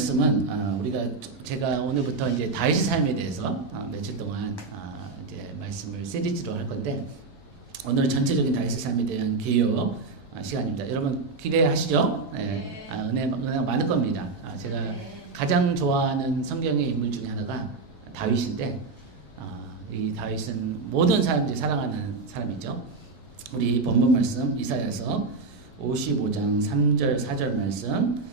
말씀은 제가 오늘부터 이제 다윗의 삶에 대해서 며칠 동안 이제 말씀을 시리즈로 할 건데, 오늘 전체적인 다윗의 삶에 대한 개요 시간입니다. 여러분 기대하시죠? 네. 은혜가 많을 겁니다. 제가 가장 좋아하는 성경의 인물 중에 하나가 다윗인데, 이 다윗은 모든 사람들이 사랑하는 사람이죠. 우리 본문 말씀 이사야서 55장 3절 4절 말씀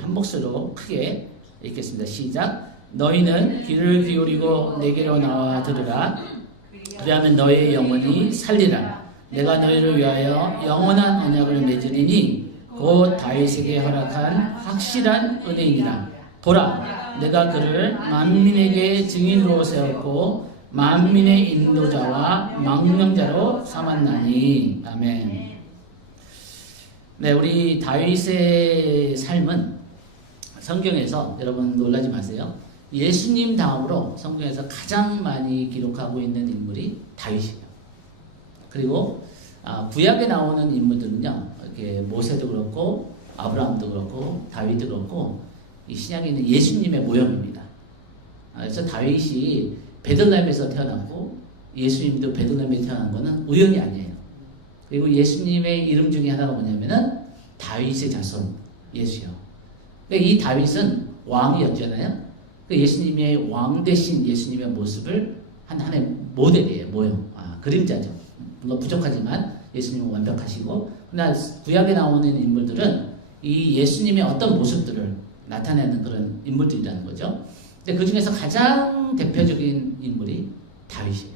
한 목소리로 크게 읽겠습니다. 시작. 너희는 귀를 기울이고 내게로 나와 들으라. 그리하면 너희의 영혼이 살리라. 내가 너희를 위하여 영원한 언약을 맺으리니 곧 다윗에게 허락한 확실한 은혜이니라. 보라, 내가 그를 만민에게 증인으로 세웠고 만민의 인도자와 망명자로 삼았나니. 아멘. 네, 우리 다윗의 삶은 성경에서, 여러분 놀라지 마세요, 예수님 다음으로 성경에서 가장 많이 기록하고 있는 인물이 다윗이에요. 그리고 구약에 나오는 인물들은요, 이렇게 모세도 그렇고 아브라함도 그렇고 다윗도 그렇고 이 신약에 있는 예수님의 모형입니다. 그래서 다윗이 베들레헴에서 태어났고 예수님도 베들레헴에 태어난 것은 우연이 아니에요. 그리고 예수님의 이름 중에 하나가 뭐냐면은 다윗의 자손 예수요. 그러니까 이 다윗은 왕이었잖아요. 예수님의 왕 대신 예수님의 모습을 하나의 모델이에요. 모형, 그림자죠. 물론 부족하지만 예수님은 완벽하시고, 그러나 구약에 나오는 인물들은 이 예수님의 어떤 모습들을 나타내는 그런 인물들이라는 거죠. 근데 그 중에서 가장 대표적인 인물이 다윗이에요.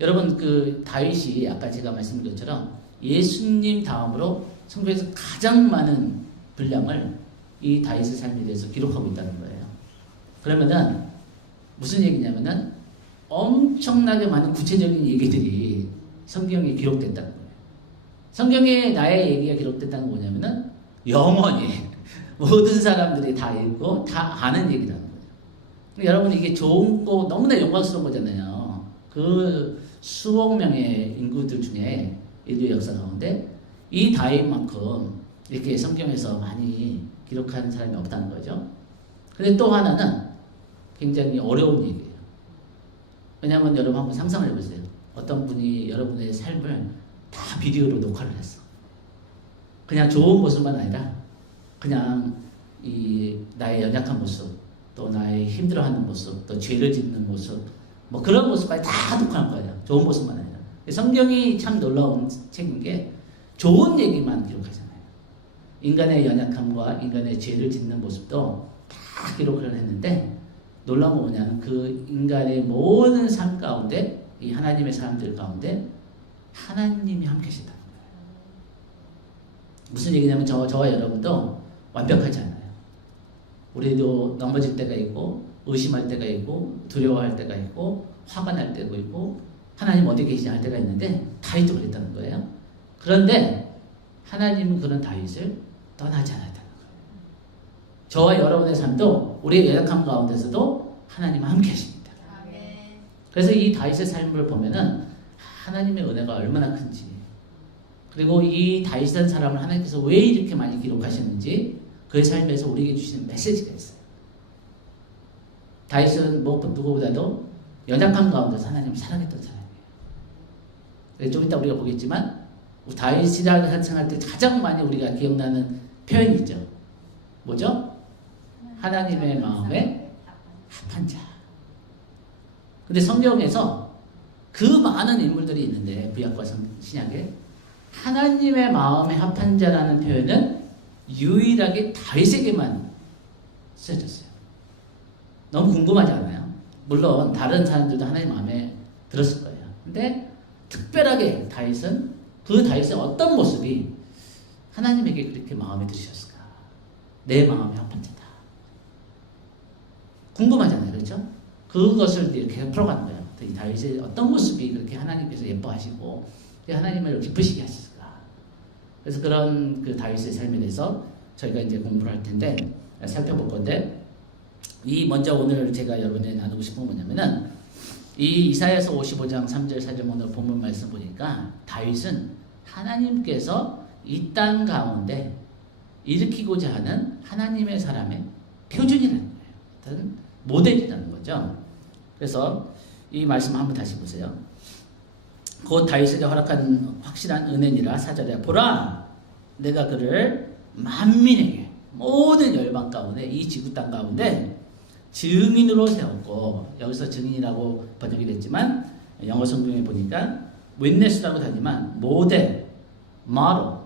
여러분, 그 다윗이 아까 제가 말씀드린 것처럼 예수님 다음으로 성경에서 가장 많은 분량을 이 다윗의 삶에 대해서 기록하고 있다는 거예요. 그러면은 무슨 얘기냐면은 엄청나게 많은 구체적인 얘기들이 성경에 기록됐다는 거예요. 성경에 나의 얘기가 기록됐다는 건 뭐냐면은 영원히 모든 사람들이 다 읽고 다 아는 얘기라는 거예요. 여러분, 이게 좋은 거, 너무나 영광스러운 거잖아요. 그 수억 명의 인구들 중에 인류 역사 가운데 이 다윗만큼 이렇게 성경에서 많이 기록하는 사람이 없다는 거죠. 근데 또 하나는 굉장히 어려운 얘기예요. 왜냐하면 여러분 한번 상상을 해보세요. 어떤 분이 여러분의 삶을 다 비디오로 녹화를 했어. 그냥 좋은 모습만 아니라 그냥 이 나의 연약한 모습, 또 나의 힘들어하는 모습, 또 죄를 짓는 모습, 뭐 그런 모습까지 다 녹화한 거예요. 좋은 모습만 아니라. 성경이 참 놀라운 책인 게 좋은 얘기만 기록하잖아요. 인간의 연약함과 인간의 죄를 짓는 모습도 다 기록을 했는데, 놀라운 건 뭐냐면 그 인간의 모든 삶 가운데, 이 하나님의 사람들 가운데 하나님이 함께 계신다는 거예요. 무슨 얘기냐면 저와 여러분도 완벽하지 않아요. 우리도 넘어질 때가 있고, 의심할 때가 있고, 두려워할 때가 있고, 화가 날 때가 있고, 하나님 어디 계시냐 할 때가 있는데, 다윗도 그랬다는 거예요. 그런데 하나님은 그런 다윗을 떠나지 않았다는 거예요. 저와 여러분의 삶도 우리의 연약함 가운데서도 하나님은 함께 계십니다. 그래서 이 다윗의 삶을 보면은 하나님의 은혜가 얼마나 큰지, 그리고 이 다윗이라는 사람을 하나님께서 왜 이렇게 많이 기록하셨는지, 그의 삶에서 우리에게 주시는 메시지가 있어요. 다윗은 누구보다도 연약함 가운데서 하나님을 사랑했던 사람이에요. 좀 이따 우리가 보겠지만 다윗이라는 한창할 때 가장 많이 우리가 기억나는 표현이 있죠. 뭐죠? 하나님의 마음에 합한 자. 근데 성경에서 그 많은 인물들이 있는데, 구약과 신약에 하나님의 마음에 합한 자라는 표현은 유일하게 다윗에게만 쓰여졌어요. 너무 궁금하지 않아요? 물론 다른 사람들도 하나님 마음에 들었을 거예요. 근데 특별하게 다윗은, 그 다윗의 어떤 모습이 하나님에게 그렇게 마음에 들으셨을까? 내 마음에 합한 자다. 궁금하잖아요. 그렇죠? 그것을 이렇게 풀어가는 거예요. 이 다윗의 어떤 모습이 그렇게 하나님께서 예뻐하시고 하나님을 기쁘시게 하셨을까? 그래서 그런 그 다윗의 삶에 대해서 저희가 이제 공부를 할 텐데, 살펴볼 건데, 먼저 오늘 제가 여러분에게 나누고 싶은 건 뭐냐면은, 이 이사야서 55장 3절 4절 오늘 본문 말씀 보니까 다윗은 하나님께서 이 땅 가운데 일으키고자 하는 하나님의 사람의 표준이라는 거예요. 어떤 모델이라는 거죠. 그래서 이 말씀 한번 다시 보세요. 곧 다윗에게 허락한 확실한 은혜니라. 4절에 보라 내가 그를 만민에게 모든 열방 가운데 이 지구 땅 가운데 증인으로 세웠고, 여기서 증인이라고 번역이 됐지만 영어 성경에 보니까 윈네스라고 하지만 모델, 모델,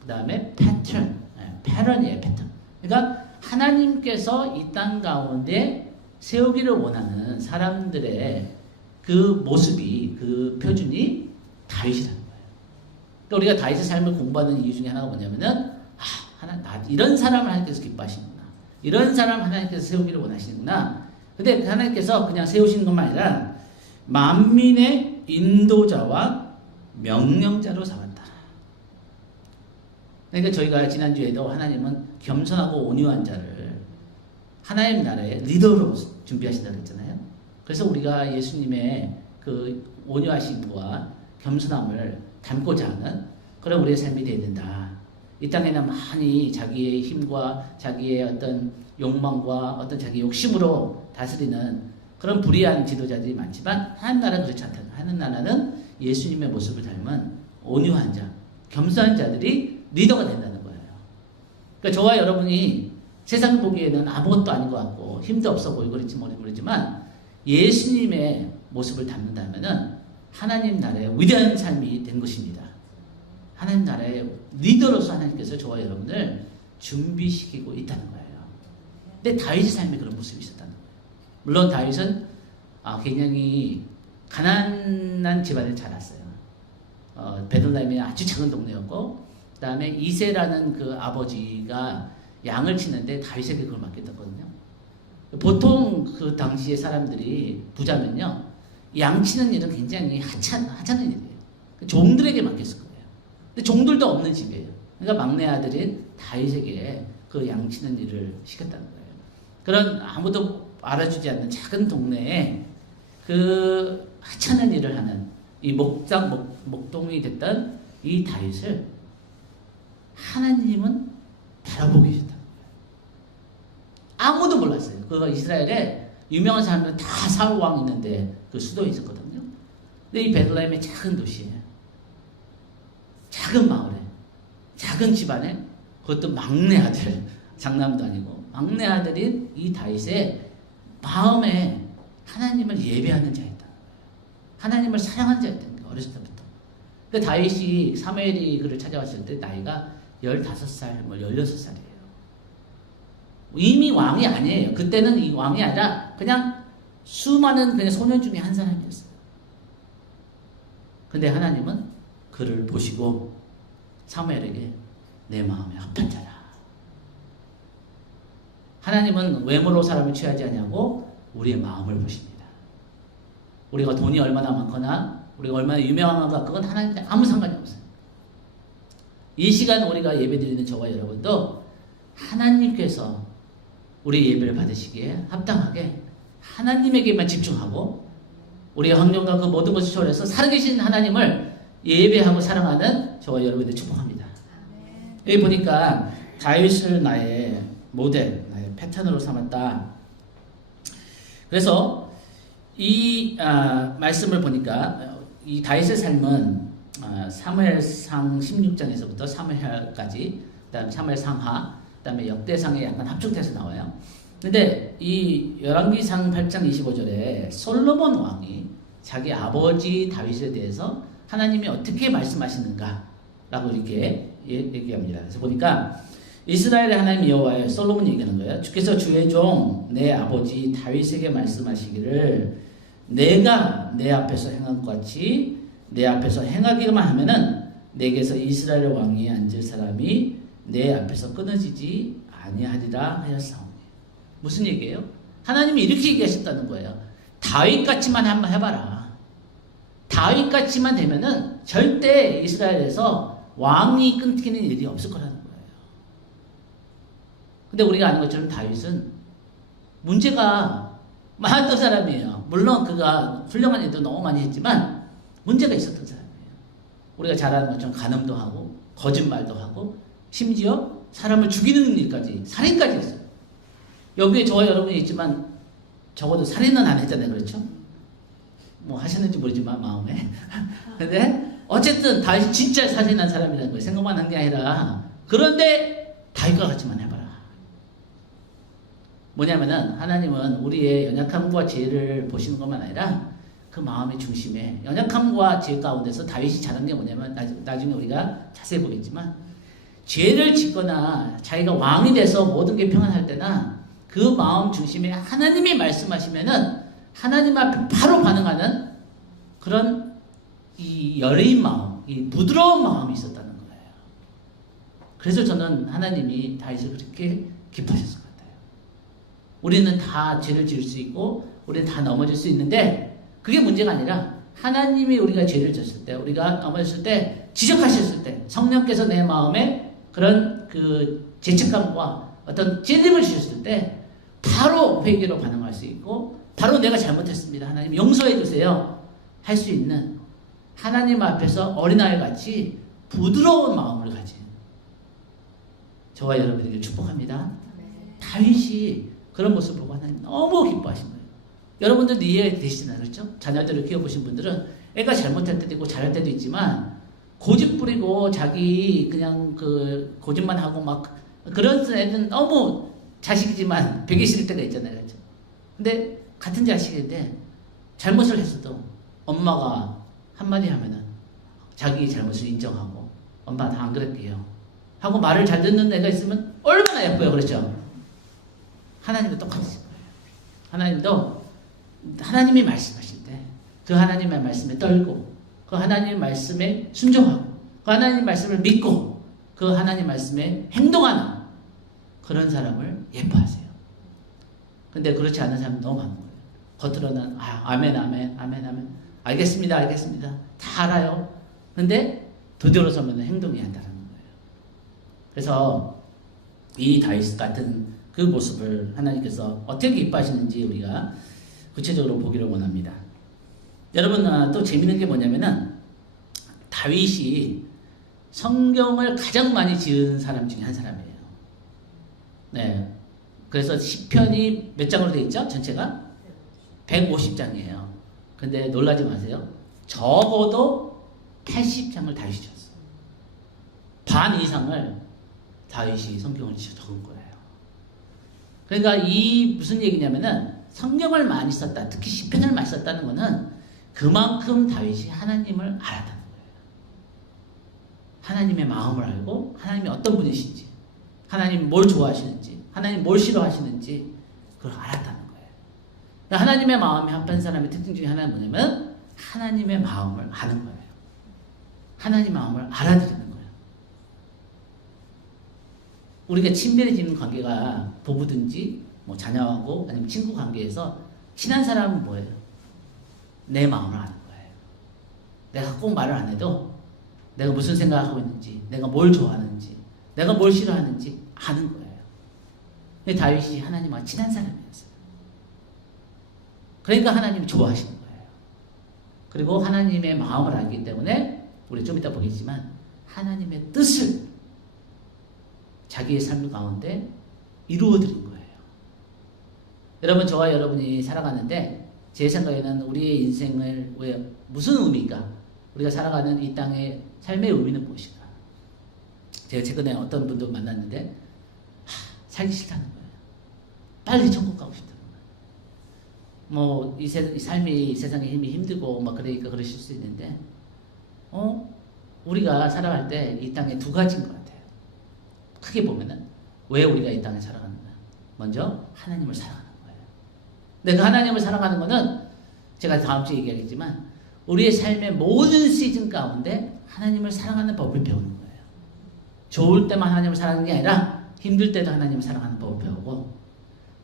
그 다음에 패턴, 패턴이에요. 패턴. 그러니까 하나님께서 이 땅 가운데 세우기를 원하는 사람들의 그 모습이, 그 표준이 다윗이라는 거예요. 그러니까 우리가 다윗의 삶을 공부하는 이유 중에 하나가 뭐냐면은 이런 사람을 하나님께서 기뻐하시는구나. 이런 사람을 하나님께서 세우기를 원하시는구나. 근데 하나님께서 그냥 세우시는 것만 아니라 만민의 인도자와 명령자로 삼았다. 그러니까 저희가 지난주에도 하나님은 겸손하고 온유한 자를 하나님 나라의 리더로 준비하신다고 했잖아요. 그래서 우리가 예수님의 그 온유하심과 겸손함을 담고자 하는 그런 우리의 삶이 되어야 된다. 이 땅에는 많이 자기의 힘과 자기의 어떤 욕망과 어떤 자기 욕심으로 다스리는 그런 불의한 지도자들이 많지만 하나님 나라는 그렇지 않다. 하나님 나라는 예수님의 모습을 닮은 온유한 자, 겸손한 자들이 리더가 된다는 거예요. 그러니까 저와 여러분이 세상 보기에는 아무것도 아닌 것 같고 힘도 없어 보이고 그렇지 모르지만 예수님의 모습을 담는다면은 하나님 나라의 위대한 삶이 된 것입니다. 하나님 나라의 리더로서 하나님께서 저와 여러분을 준비시키고 있다는 거예요. 근데 다윗의 삶에 그런 모습이 있었다는 거예요. 물론 다윗은 굉장히 가난한 집안에 자랐어요. 베들레헴이 아주 작은 동네였고, 그 다음에 이새라는 그 아버지가 양을 치는데 다윗에게 그걸 맡겼거든요. 보통 그 당시의 사람들이 부자면요, 양 치는 일은 굉장히 하찮은 일이에요. 종들에게 맡겼을 거예요. 근데 종들도 없는 집이에요. 그러니까 막내 아들인 다윗에게 그 양 치는 일을 시켰다는 거예요. 그런 아무도 알아주지 않는 작은 동네에 그 하찮은 일을 하는 이 목동이 됐던 이 다윗을 하나님은 바라보고 계셨다는 거예요. 아무도 몰랐어요. 그 이스라엘에 유명한 사람들은 다 사울 왕 있는데 그 수도에 있었거든요. 근데 이 베들레헴의 작은 도시에, 작은 마을에, 작은 집안에, 그것도 막내 아들, 장남도 아니고 막내 아들인 이 다윗의 마음에 하나님을 예배하는 자였다. 하나님을 사랑하는 자였다는 거예요. 어렸을 때부터. 그 다윗이 사무엘이 그를 찾아왔을 때 나이가 15살, 16살이에요. 이미 왕이 아니에요. 그때는 이 왕이 아니라 그냥 수많은 그냥 소년 중에 한 사람이었어요. 근데 하나님은 그를 보시고 사무엘에게 내 마음에 합한 자라. 하나님은 외모로 사람을 취하지 아니하고 우리의 마음을 보십니다. 우리가 돈이 얼마나 많거나 우리가 얼마나 유명한가 그건 하나님께 아무 상관이 없어요. 이 시간 우리가 예배드리는 저와 여러분도 하나님께서 우리 예배를 받으시기에 합당하게 하나님에게만 집중하고 우리의 환경과 그 모든 것을 초월해서 살아계신 하나님을 예배하고 사랑하는 저와 여러분들 축복합니다. 여기 보니까 다윗을 나의 모델, 나의 패턴으로 삼았다. 그래서 이 말씀을 보니까 이 다윗의 삶은 사무엘상 16장에서부터 사무엘까지, 그다음 사무엘상하, 그다음에 역대상에 약간 합축돼서 나와요. 근데 이 열왕기상 8장 25절에 솔로몬 왕이 자기 아버지 다윗에 대해서 하나님이 어떻게 말씀하시는가라고 이렇게 얘기합니다. 그래서 보니까 이스라엘의 하나님 여호와여, 솔로몬이 얘기하는 거예요. 주께서 주의 종 내 아버지 다윗에게 말씀하시기를 내가 내 앞에서 행한 것 같이 내 앞에서 행하기만 하면은 내게서 이스라엘 왕위에 앉을 사람이 내 앞에서 끊어지지 아니하리라 하였사오니. 무슨 얘기예요? 하나님이 이렇게 얘기하셨다는 거예요. 다윗같이만 한번 해봐라. 다윗같이만 되면은 절대 이스라엘에서 왕이 끊기는 일이 없을 거라는 거예요. 근데 우리가 아는 것처럼 다윗은 문제가 많았던 사람이에요. 물론 그가 훌륭한 일도 너무 많이 했지만 문제가 있었던 사람이에요. 우리가 잘 아는 것처럼 간음도 하고 거짓말도 하고 심지어 사람을 죽이는 일까지, 살인까지 했어요. 여기에 저와 여러분이 있지만 적어도 살인은 안 했잖아요. 그렇죠? 뭐 하셨는지 모르지만 마음에. 근데 어쨌든 다윗이 진짜 살인한 사람이라는 거예요. 생각만 한 게 아니라. 그런데 다윗과 같이만 해봐라. 뭐냐면은 하나님은 우리의 연약함과 죄를 보시는 것만 아니라 그 마음의 중심에 연약함과 죄 가운데서 다윗이 잘한 게 뭐냐면 나중에 우리가 자세히 보겠지만 죄를 짓거나 자기가 왕이 돼서 모든 게 평안할 때나 그 마음 중심에 하나님이 말씀하시면은 하나님 앞에 바로 반응하는 그런 이 여린 마음, 이 부드러운 마음이 있었다는 거예요. 그래서 저는 하나님이 다윗을 그렇게 기뻐하셨을 것 같아요. 우리는 다 죄를 지을 수 있고 우리는 다 넘어질 수 있는데 그게 문제가 아니라 하나님이 우리가 죄를 졌을 때, 우리가 넘어졌을 때, 지적하셨을 때 성령께서 내 마음에 그런 그 죄책감과 어떤 찔림을 주셨을 때 바로 회개로 반응할 수 있고 바로 내가 잘못했습니다. 하나님 용서해 주세요. 할 수 있는 하나님 앞에서 어린아이 같이 부드러운 마음을 가진 저와 여러분에게 축복합니다. 다윗이 그런 모습을 보고 하나님 너무 기뻐하신 거예요. 여러분들도 이해되시나요? 그렇죠? 자녀들을 키워보신 분들은 애가 잘못할 때도 있고 잘할 때도 있지만 고집 부리고 자기 그냥 그 고집만 하고 막 그런 애는 너무 자식이지만 배기 싫을 때가 있잖아요. 그렇죠? 근데 같은 자식인데 잘못을 했어도 엄마가 한마디 하면은 자기 잘못을 인정하고 엄마 다 안 그럴게요 하고 말을 잘 듣는 애가 있으면 얼마나 예뻐요. 그렇죠? 하나님도 똑같으신 거예요. 하나님도 하나님이 말씀하실 때 그 하나님의 말씀에 떨고 그 하나님의 말씀에 순종하고 그 하나님의 말씀을 믿고 그 하나님의 말씀에 행동하는 그런 사람을 예뻐하세요. 근데 그렇지 않은 사람은 너무 많은 거예요. 겉으로는 아멘 아멘 아멘 아멘 알겠습니다 알겠습니다 다 알아요. 근데 되돌아서면 행동이 안 따르는 거예요. 그래서 이 다윗 같은 그 모습을 하나님께서 어떻게 기뻐하시는지 우리가 구체적으로 보기를 원합니다. 여러분 또 재밌는 게 뭐냐면은 다윗이 성경을 가장 많이 지은 사람 중에 한 사람이에요. 네. 그래서 시편이 몇 장으로 되어 있죠? 전체가 150장이에요. 근데 놀라지 마세요. 적어도 80장을 다윗이 줬어요. 반 이상을 다윗이 성경을 적은 거예요. 그러니까 이 무슨 얘기냐면은 성경을 많이 썼다, 특히 시편을 많이 썼다는 거는 그만큼 다윗이 하나님을 알았다는 거예요. 하나님의 마음을 알고 하나님이 어떤 분이신지, 하나님이 뭘 좋아하시는지, 하나님이 뭘 싫어하시는지 그걸 알았다는 거예요. 그러니까 하나님의 마음이 한 사람의 특징 중에 하나는 뭐냐면 하나님의 마음을 아는 거예요. 하나님의 마음을 알아들이는 거예요. 우리가 친밀해지는 관계가 부부든지 뭐 자녀하고 아니면 친구 관계에서 친한 사람은 뭐예요? 내 마음을 아는 거예요. 내가 꼭 말을 안 해도 내가 무슨 생각하고 있는지, 내가 뭘 좋아하는지, 내가 뭘 싫어하는지 아는 거예요. 근데 다윗이 하나님과 친한 사람이었어요. 그러니까 하나님이 좋아하시는 거예요. 그리고 하나님의 마음을 알기 때문에 우리 좀 이따 보겠지만 하나님의 뜻을 자기의 삶 가운데 이루어드린 거예요. 여러분, 저와 여러분이 살아가는데 제 생각에는 우리의 인생을 왜 무슨 의미가 우리가 살아가는 이 땅의 삶의 의미는 무엇인가? 제가 최근에 어떤 분도 만났는데 살기 싫다는 거예요. 빨리 천국 가고 싶다는 거예요. 뭐 이 삶이 세상의 힘이 힘들고 막 그러니까 그러실 수 있는데 우리가 살아갈 때 이 땅에 두 가지인 것 같아요. 크게 보면은 왜 우리가 이 땅에 살아가는가? 먼저 하나님을 사랑하는 거예요. 근데 그 하나님을 사랑하는 거는 제가 다음 주에 얘기하겠지만 우리의 삶의 모든 시즌 가운데 하나님을 사랑하는 법을 배우는 거예요. 좋을 때만 하나님을 사랑하는 게 아니라 힘들 때도 하나님을 사랑하는 법을 배우고,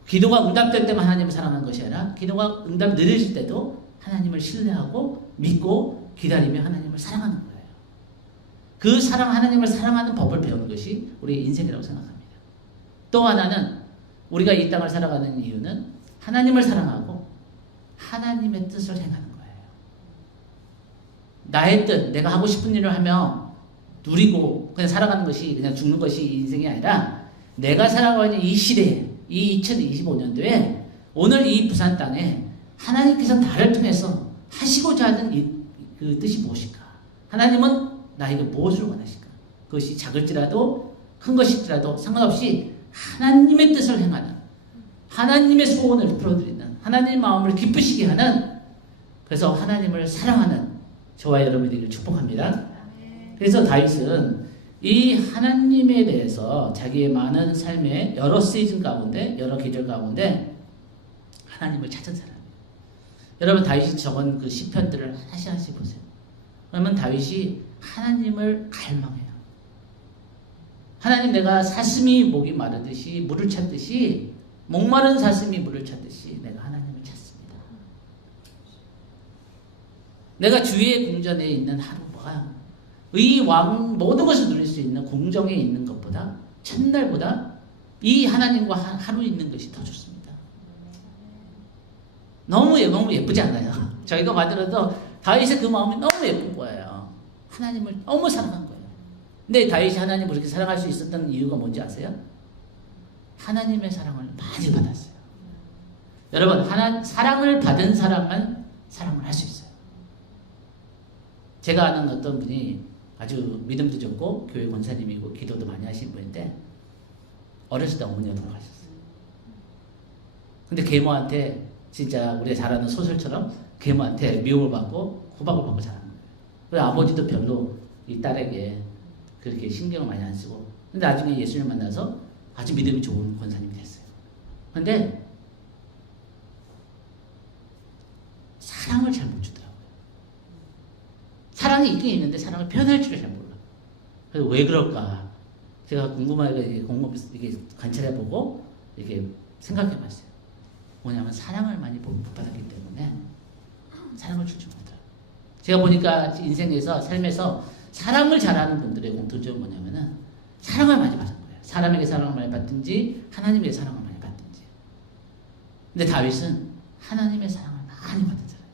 기도가 응답될 때만 하나님을 사랑하는 것이 아니라 기도가 응답 느려질 때도 하나님을 신뢰하고 믿고 기다리며 하나님을 사랑하는 거예요. 그 하나님을 사랑하는 법을 배우는 것이 우리의 인생이라고 생각합니다. 또 하나는 우리가 이 땅을 살아가는 이유는 하나님을 사랑하고 하나님의 뜻을 행하는 거예요. 나의 뜻, 내가 하고 싶은 일을 하며 누리고 그냥 살아가는 것이, 그냥 죽는 것이 인생이 아니라 내가 살아가는 이 시대에, 이 2025년도에 오늘 이 부산 땅에 하나님께서 나를 통해서 하시고자 하는 그 뜻이 무엇일까? 하나님은 나에게 무엇을 원하실까? 그것이 작을지라도 큰 것일지라도 상관없이 하나님의 뜻을 행하는, 하나님의 소원을 풀어드리는, 하나님의 마음을 기쁘시게 하는, 그래서 하나님을 사랑하는 저와 여러분들을 축복합니다. 그래서 다윗은 이 하나님에 대해서 자기의 많은 삶의 여러 시즌 가운데, 여러 계절 가운데 하나님을 찾은 사람이에요. 여러분 다윗이 적은 그 시편들을 하나씩 보세요. 그러면 다윗이 하나님을 갈망해요. 하나님, 내가 사슴이 목이 마르듯이 물을 찾듯이, 목마른 사슴이 물을 찾듯이 내가 하나님을 찾습니다. 내가 주의 궁전에 있는 하루가 이 왕 모든 것을 누릴 수 있는 궁정에 있는 것보다, 첫날보다 이 하나님과 하루 있는 것이 더 좋습니다. 너무 예쁘지 않아요? 저희가 만들어도 다윗의 그 마음이 너무 예쁜 거예요. 하나님을 너무 사랑한 거예요. 근데 다윗이 하나님을 그렇게 사랑할 수 있었던 이유가 뭔지 아세요? 하나님의 사랑을 많이 받았어요. 여러분, 사랑을 받은 사람만 사랑을 할 수 있어요. 제가 아는 어떤 분이 아주 믿음도 좋고 교회 권사님이고 기도도 많이 하신 분인데 어렸을 때 어머니가 돌아가셨어요. 근데 계모한테 진짜 우리가 잘 아는 소설처럼 계모한테 미움을 받고 구박을 받고 자란 거예요. 그래서 아버지도 별로 이 딸에게 그렇게 신경을 많이 안 쓰고, 근데 나중에 예수님을 만나서 아주 믿음이 좋은 권사님이 됐어요. 근데 사랑을 잘 못 주더라고요. 사랑이 있긴 있는데 사랑을 표현할 줄을 잘 몰라. 그래서 왜 그럴까? 제가 궁금하게 이게 관찰해보고 이렇게 생각해봤어요. 뭐냐면 사랑을 많이 못 받았기 때문에 사랑을 주지 못하더라고요. 제가 보니까 인생에서, 삶에서 사랑을 잘하는 분들의 공통점은 뭐냐면은 사랑을 많이 받은 거예요. 사람에게 사랑을 많이 받든지 하나님에게 사랑을 많이 받든지. 근데 다윗은 하나님의 사랑을 많이 받은 사람이에요.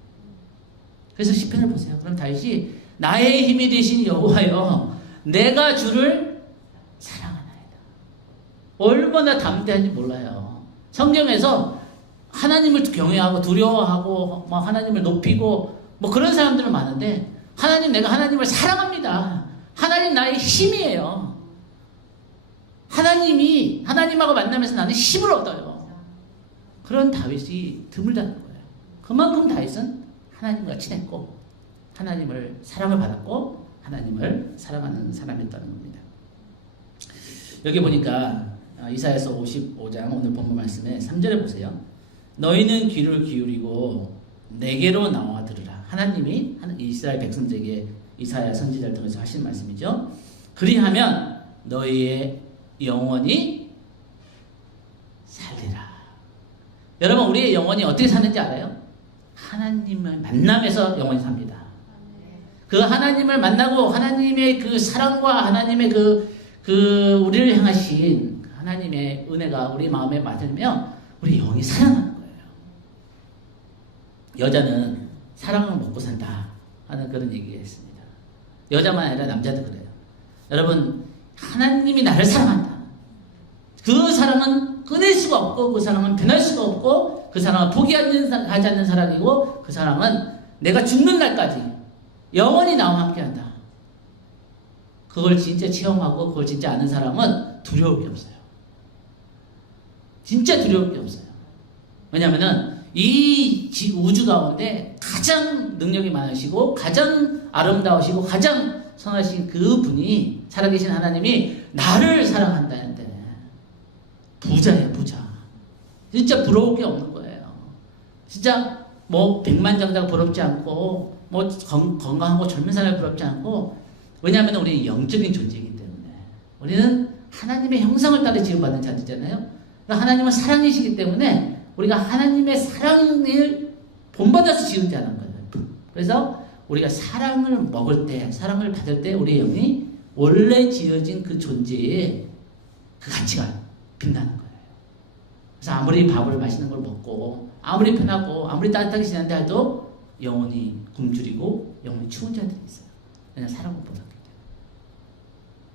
그래서 시편을 보세요. 그럼 다윗이 나의 힘이 되신 여호와여, 내가 주를 사랑하나이다. 얼마나 담대한지 몰라요. 성경에서 하나님을 경외하고 두려워하고 막 하나님을 높이고 뭐 그런 사람들은 많은데, 하나님, 내가 하나님을 사랑합니다. 하나님 나의 힘이에요. 하나님하고 만나면서 나는 힘을 얻어요. 그런 다윗이 드물다는 거예요. 그만큼 다윗은 하나님과 친했고 하나님을 사랑을 받았고 하나님을 사랑하는 사람이었다는 겁니다. 여기 보니까 이사야서 55장 오늘 본문 말씀에 3절에 보세요. 너희는 귀를 기울이고 내게로 나와 들으라. 하나님이 이스라엘 백성들에게 이사야 선지자를 통해서 하신 말씀이죠. 그리하면 너희의 영혼이 살리라. 여러분, 우리의 영혼이 어떻게 사는지 알아요? 하나님을 만나면서 영혼이 삽니다. 그 하나님을 만나고 하나님의 그 사랑과 하나님의 그 우리를 향하신 하나님의 은혜가 우리 마음에 맞으면 우리 영이 살아나는 거예요. 여자는 사랑을 먹고 산다 하는 그런 얘기가 있습니다. 여자만 아니라 남자도 그래요. 여러분, 하나님이 나를 사랑한다. 그 사랑은 끊을 수가 없고, 그 사랑은 변할 수가 없고, 그 사랑은 포기하지 않는 사랑이고, 그 사랑은 내가 죽는 날까지 영원히 나와 함께한다. 그걸 진짜 체험하고 그걸 진짜 아는 사람은 두려울 게 없어요. 진짜 두려울 게 없어요. 왜냐하면은 이 우주 가운데 가장 능력이 많으시고 가장 아름다우시고 가장 선하신 그 분이, 살아계신 하나님이 나를 사랑한다는데 부자예요, 부자. 진짜 부러울 게 없는 거예요. 진짜 뭐 백만장자가 부럽지 않고 뭐 건강하고 젊은 사람이 부럽지 않고, 왜냐하면 우리는 영적인 존재이기 때문에 우리는 하나님의 형상을 따라 지음받은 자들이잖아요. 그러니까 하나님은 사랑이시기 때문에 우리가 하나님의 사랑을 본받아서 지은 자라는 거예요. 그래서 우리가 사랑을 먹을 때, 사랑을 받을 때 우리의 영이 원래 지어진 그 존재의 그 가치가 빛나는 거예요. 그래서 아무리 밥을 맛있는 걸 먹고 아무리 편하고 아무리 따뜻하게 지낸다 해도 영혼이 굶주리고 영혼이 추운 자들이 있어요. 왜냐하면 사랑을 못 받기 때문에.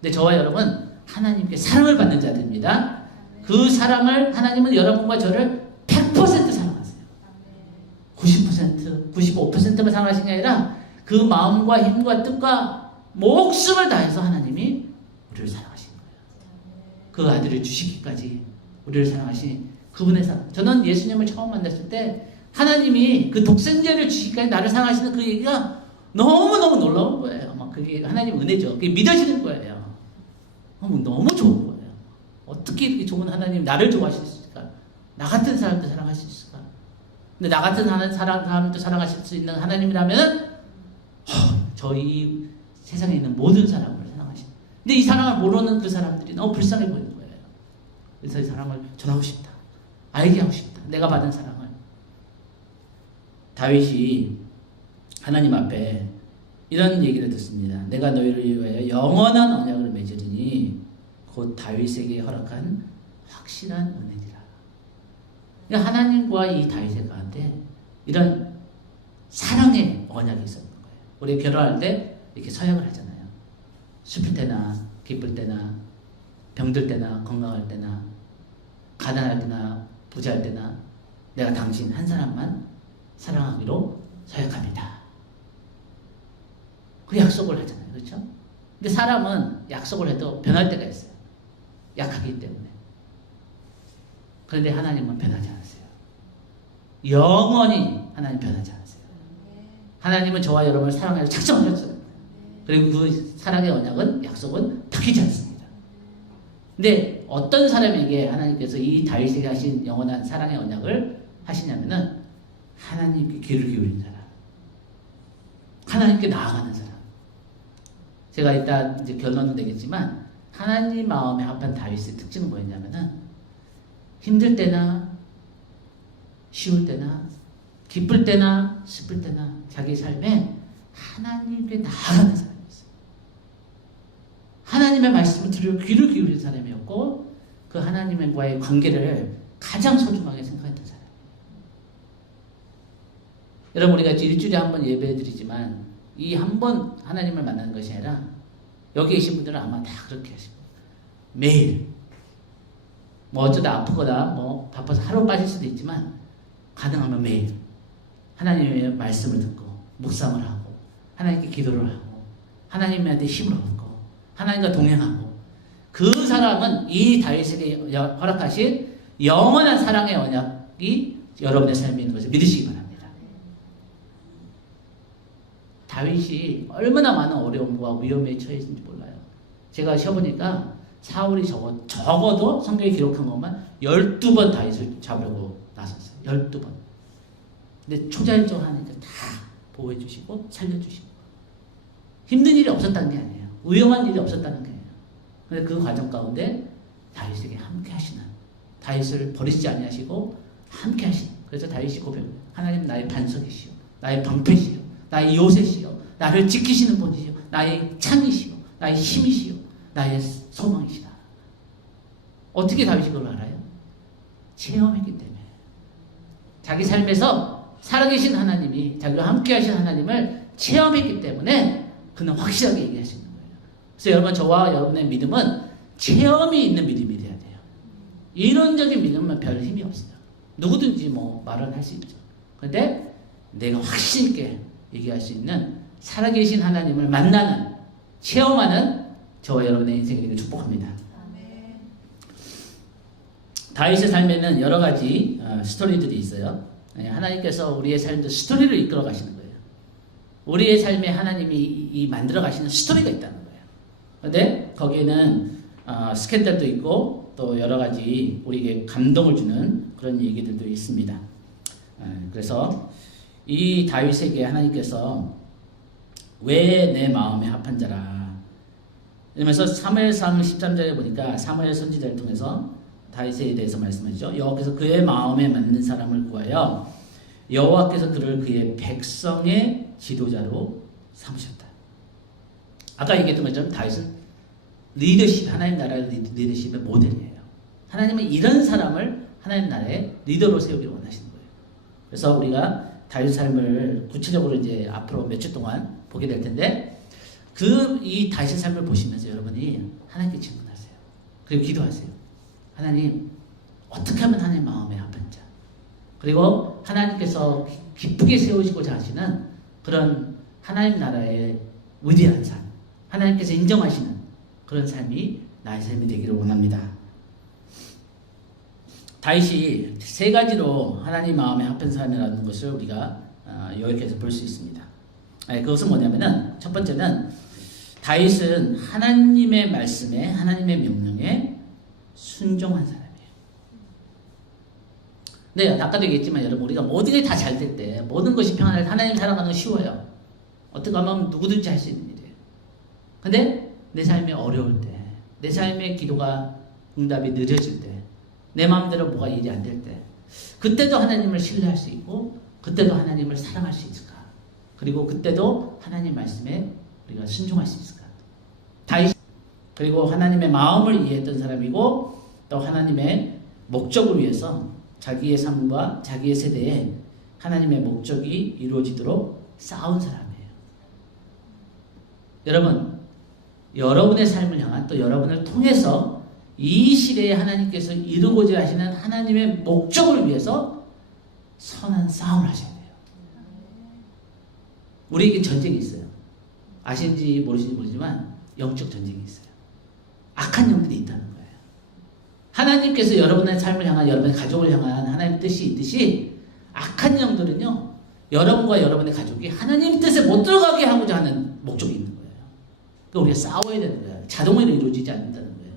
근데 저와 여러분 하나님께 사랑을 받는 자들입니다. 그 사랑을 하나님은 여러분과 저를 100% 사랑하세요. 90%, 95%만 사랑하시는 게 아니라 그 마음과 힘과 뜻과 목숨을 다해서 하나님이 우리를 사랑하신 거예요. 그 아들을 주시기까지 우리를 사랑하신 그분의 사랑. 저는 예수님을 처음 만났을 때 하나님이 그 독생자를 주시기까지 나를 사랑하시는 그 얘기가 너무너무 놀라운 거예요. 막 그게 하나님 은혜죠. 그게 믿어지는 거예요. 너무 좋은 거예요. 어떻게 이렇게 좋은 하나님 나를 좋아하실 수 있을까? 나 같은 사람도 사랑하실 수 있을까? 근데 나 같은 사람도 사랑하실 수 있는 하나님이라면 저희 세상에 있는 모든 사람을 사랑하시고, 근데 이 사랑을 모르는 그 사람들이 너무 불쌍해 보이는 거예요. 그래서 이 사랑을 전하고 싶다. 알게 하고 싶다. 내가 받은 사랑을. 다윗이 하나님 앞에 이런 얘기를 듣습니다. 내가 너희를 위하여 영원한 언약을 맺으리니 곧 다윗에게 허락한 확실한 은혜니라. 그러니까 하나님과 이 다윗의 가운데 이런 사랑의 언약이 있었던 거예요. 우리 결혼할 때 이렇게 서약을 하잖아요. 슬플 때나 기쁠 때나 병들 때나 건강할 때나 가난할 때나 부자할 때나 내가 당신 한 사람만 사랑하기로 서약합니다. 그 약속을 하잖아요. 그렇죠? 근데 사람은 약속을 해도 변할 때가 있어요. 약하기 때문에. 그런데 하나님은 변하지 않으세요. 영원히 하나님 변하지 않으세요. 하나님은 저와 여러분을 사랑하여 작정하셨어요. 그리고 그 사랑의 언약은, 약속은 바뀌지 않습니다. 근데 어떤 사람에게 하나님께서 이 다윗에게 하신 영원한 사랑의 언약을 하시냐면은 하나님께 귀를 기울인 사람, 하나님께 나아가는 사람. 제가 이따 이제 결론은 되겠지만 하나님 마음에 합한 다윗의 특징은 뭐였냐면은 힘들 때나 쉬울 때나 기쁠 때나 슬플 때나 자기 삶에 하나님께 나아가는 사람이었어요. 하나님의 말씀을 들을 귀를 기울인 사람이었고 그 하나님과의 관계를 가장 소중하게 생각했던 사람. 여러분, 우리가 일주일에 한 번 예배드리지만 이 한 번 하나님을 만나는 것이 아니라 여기 계신 분들은 아마 다 그렇게 하시고 매일 뭐 어쩌다 아프거나 뭐 바빠서 하루 빠질 수도 있지만 가능하면 매일 하나님의 말씀을 듣고 묵상을 하고 하나님께 기도를 하고 하나님한테 힘을 얻고 하나님과 동행하고 그 사람은 이 다윗에게 허락하신 영원한 사랑의 언약이 여러분의 삶에 있는 것을 믿으시기 바랍니다. 다윗이 얼마나 많은 어려움과 위험에 처했는지 몰라요. 제가 쉬어보니까 사울이 적어도 성경에 기록한 것만 12번 다윗을 잡으려고 나섰어요. 12번. 근데 초자일적 하니까 다 보호해 주시고 살려주시고 힘든 일이 없었다는 게 아니에요. 위험한 일이 없었다는 게 아니에요. 그런데 그 과정 가운데 다윗에게 함께 하시는, 다윗을 버리지 아니하시고 함께 하시는. 그래서 다윗이 고백해요. 하나님 나의 반석이시오, 나의 방패시오, 나의 요새시오, 나를 지키시는 분이시오, 나의 창이시오, 나의 힘이시오, 나의 소망이시다. 어떻게 다윗이 그걸 알아요? 체험했기 때문에. 자기 삶에서 살아계신 하나님이, 자기와 함께 하신 하나님을 체험했기 때문에 그는 확실하게 얘기할 수 있는 거예요. 그래서 여러분, 저와 여러분의 믿음은 체험이 있는 믿음이 돼야 돼요. 이론적인 믿음은 별 힘이 없어요. 누구든지 뭐 말은 할 수 있죠. 그런데 내가 확신 있게 얘기할 수 있는 살아계신 하나님을 만나는, 체험하는 저와 여러분의 인생이 되기를 축복합니다. 다윗의 삶에는 여러 가지 스토리들이 있어요. 하나님께서 우리의 삶도 스토리를 이끌어 가시는 거예요. 우리의 삶에 하나님이 만들어 가시는 스토리가 있다는 거예요. 그런데 거기에는 스캔들도 있고 또 여러 가지 우리에게 감동을 주는 그런 얘기들도 있습니다. 그래서 이 다윗에게 하나님께서 왜 내 마음에 합한 자라, 이러면서 사무엘상 13절에 보니까 사무엘 선지자를 통해서 다윗에 대해서 말씀하시죠. 여호와께서 그의 마음에 맞는 사람을 구하여 여호와께서 그를 그의 백성의 지도자로 삼으셨다. 아까 얘기했던 것처럼 다윗은 리더십, 하나님 나라의 리더십의 모델이에요. 하나님은 이런 사람을 하나님 나라의 리더로 세우기를 원하시는 거예요. 그래서 우리가 다윗 삶을 구체적으로 이제 앞으로 몇 주 동안 보게 될 텐데, 이 다윗의 삶을 보시면서 여러분이 하나님께 질문하세요. 그리고 기도하세요. 하나님, 어떻게 하면 하나님 마음에 합한 자, 그리고 하나님께서 기쁘게 세우시고자 하시는 그런 하나님 나라의 위대한 삶, 하나님께서 인정하시는 그런 삶이 나의 삶이 되기를 원합니다. 다윗이 세 가지로 하나님 마음에 합한 삶이라는 것을 우리가 요약해서 볼 수 있습니다. 그것은 뭐냐면은, 첫 번째는 다윗은 하나님의 말씀에, 하나님의 명령에 순종한 사람이에요. 네, 아까도 얘기했지만 여러분, 우리가 모든 게 다 잘 될 때, 모든 것이 평안할 때 하나님 사랑하는 건 쉬워요. 어떻게 하면 누구든지 할 수 있는 일이에요. 근데 내 삶이 어려울 때, 내 삶의 기도가 응답이 늦어질 때, 내 마음대로 뭐가 일이 안 될 때, 그때도 하나님을 신뢰할 수 있고, 그때도 하나님을 사랑할 수 있을까? 그리고 그때도 하나님 말씀에 우리가 순종할 수 있을까? 다윗, 그리고 하나님의 마음을 이해했던 사람이고, 또 하나님의 목적을 위해서 자기의 삶과 자기의 세대에 하나님의 목적이 이루어지도록 싸운 사람이에요. 여러분, 여러분의 삶을 향한, 또 여러분을 통해서 이 시대에 하나님께서 이루고자 하시는 하나님의 목적을 위해서 선한 싸움을 하셔야 돼요. 우리에게 전쟁이 있어요. 아시는지 모르시는지 모르지만 영적 전쟁이 있어요. 악한 영들이 있다는 거예요. 하나님께서 여러분의 삶을 향한, 여러분의 가족을 향한 하나님의 뜻이 있듯이, 악한 영들은요, 여러분과 여러분의 가족이 하나님 뜻에 못 들어가게 하고자 하는 목적이 있는 거예요. 그러니까 우리가 싸워야 되는 거예요. 자동으로 이루어지지 않는다는 거예요.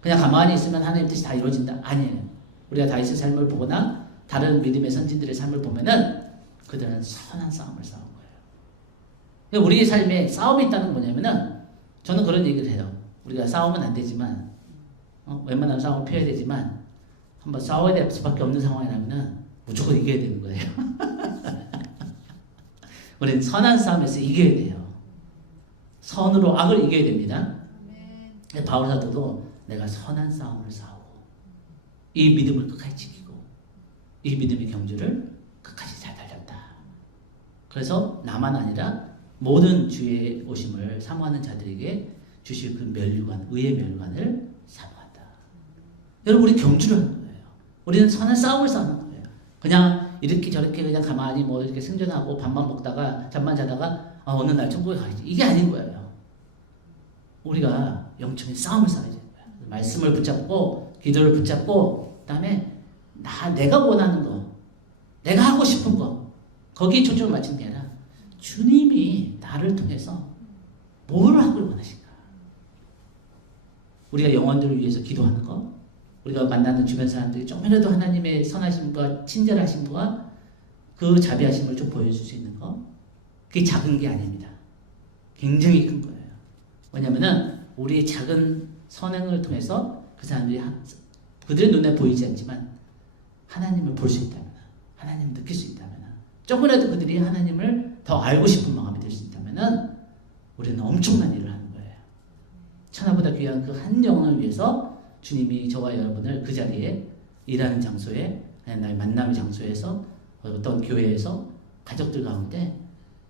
그냥 가만히 있으면 하나님 뜻이 다 이루어진다? 아니에요. 우리가 다윗의 삶을 보거나 다른 믿음의 선진들의 삶을 보면은 그들은 선한 싸움을 싸운 거예요. 그러니까 우리의 삶에 싸움이 있다는 건 뭐냐면은, 저는 그런 얘기를 해요. 우리가 싸우면 안 되지만, 웬만하면 싸움을 피해야 되지만, 한번 싸워야 될 수밖에 없는 상황이라면은 무조건 이겨야 되는 거예요. 우리는 선한 싸움에서 이겨야 돼요. 선으로 악을 이겨야 됩니다. 바울 사도도 내가 선한 싸움을 싸우고, 이 믿음을 끝까지 지키고, 이 믿음의 경주를 끝까지 잘 달렸다. 그래서 나만 아니라 모든 주의 오심을 사모하는 자들에게 주실 그 면류관, 의의 면류관을 사모한다. 여러분, 우리 경주를 하는 거예요. 우리는 선한 싸움을 싸우는 거예요. 그냥 이렇게 저렇게 그냥 가만히 뭐 이렇게 생존하고 밥만 먹다가 잠만 자다가 어느 날 천국에 가야지, 이게 아닌 거예요. 우리가 영적인 싸움을 싸워야 되는 거예요. 말씀을 붙잡고, 기도를 붙잡고, 그 다음에 내가 원하는 거, 내가 하고 싶은 거, 거기에 초점을 맞춘 게 아니라 주님이 나를 통해서 뭘 하길 원하실까? 우리가 영혼들을 위해서 기도하는 거, 우리가 만나는 주변 사람들이 조금이라도 하나님의 선하심과 친절하심과 그 자비하심을 좀 보여줄 수 있는 거, 그게 작은 게 아닙니다. 굉장히 큰 거예요. 왜냐면은 우리의 작은 선행을 통해서 그 사람들이 그들의 눈에 보이지 않지만 하나님을 볼 수 있다면, 하나님을 느낄 수 있다면, 조금이라도 그들이 하나님을 더 알고 싶은 마음이 될 수 있다면 우리는 엄청난 일을 하는 거예요. 천하보다 귀한 그 한 영혼을 위해서 주님이 저와 여러분을 그 자리에, 일하는 장소에, 나의 만남의 장소에서, 어떤 교회에서, 가족들 가운데